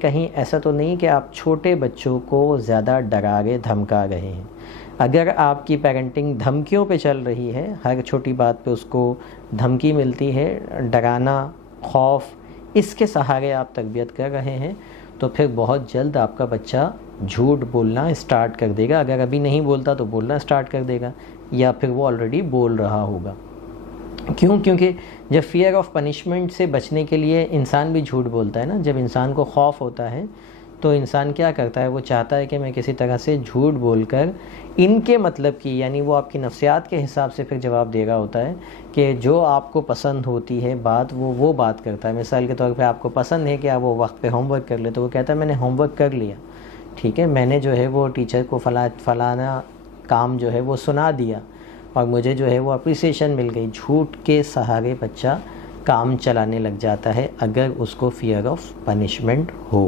کہیں ایسا تو نہیں کہ آپ چھوٹے بچوں کو زیادہ ڈرا رہے دھمکا رہے ہیں. اگر آپ کی پیرنٹنگ دھمکیوں پہ چل رہی ہے، ہر چھوٹی بات پہ اس کو دھمکی ملتی ہے، ڈرانا، خوف، اس کے سہارے آپ تربیت کر رہے ہیں، تو پھر بہت جلد آپ کا بچہ جھوٹ بولنا اسٹارٹ کر دے گا. اگر ابھی نہیں بولتا تو بولنا اسٹارٹ کر دے گا، یا پھر وہ آلریڈی بول رہا ہوگا. کیونکہ جب فیئر آف پنشمنٹ سے بچنے کے لیے انسان بھی جھوٹ بولتا ہے نا، جب انسان کو خوف ہوتا ہے تو انسان کیا کرتا ہے، وہ چاہتا ہے کہ میں کسی طرح سے جھوٹ بول کر ان کے مطلب کی، یعنی وہ آپ کی نفسیات کے حساب سے پھر جواب دے رہا ہوتا ہے کہ جو آپ کو پسند ہوتی ہے بات، وہ بات کرتا ہے. مثال کے طور پہ آپ کو پسند ہے کہ آپ وہ وقت پہ ہوم ورک کر لیں، تو وہ کہتا ہے میں نے ہوم ورک کر لیا، ٹھیک ہے، میں نے جو ہے وہ ٹیچر کو فلانا کام جو ہے وہ سنا دیا اور مجھے جو ہے وہ اپریسیشن مل گئی. جھوٹ کے سہارے بچہ کام چلانے لگ جاتا ہے اگر اس کو فیئر آف پنشمنٹ ہو.